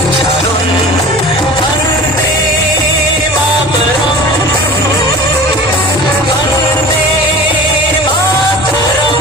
উচ্চারণ। বন্দে মাতরম, বন্দে মাতরম।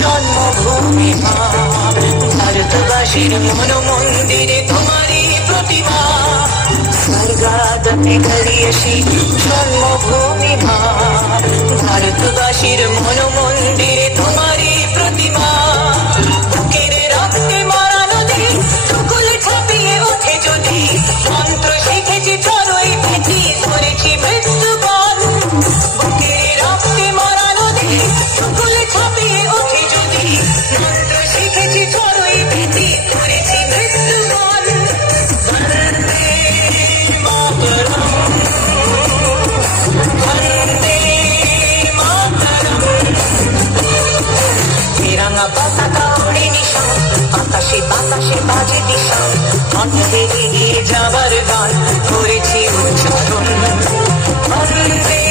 জন্মভূমি মা, ভারতবাসীর মন মন্দিরে তোমারই প্রতিমা। স্বর্গাদপি করিয়েছি জন্মভূমি মা, ভারতবাসীর মন মন্দিরে তোমারই প্রতিমা। বুকের রক্তে মরা নদী টুকুল ছাপিয়ে ওঠে যদি, মন্ত্র শিখেছি চড়ুই ভীতি করেছি মৃত্যুবরণ। বুকের রক্তে মরা নদী টুকুল ছাপিয়ে ওঠে যদি, মন্ত্র শিখেছি চড়ুই ভীতি করেছি মৃত্যুবরণ। বন্দে মাতরম, বন্দে মাতরম। তিরঙ্গা পতাকা ওড়ে নিশান, আকাশে বাতাসে বাজে দিশা, কণ্ঠে এগিয়ে যাবার গান করেছি উচ্চারণ। বন্দে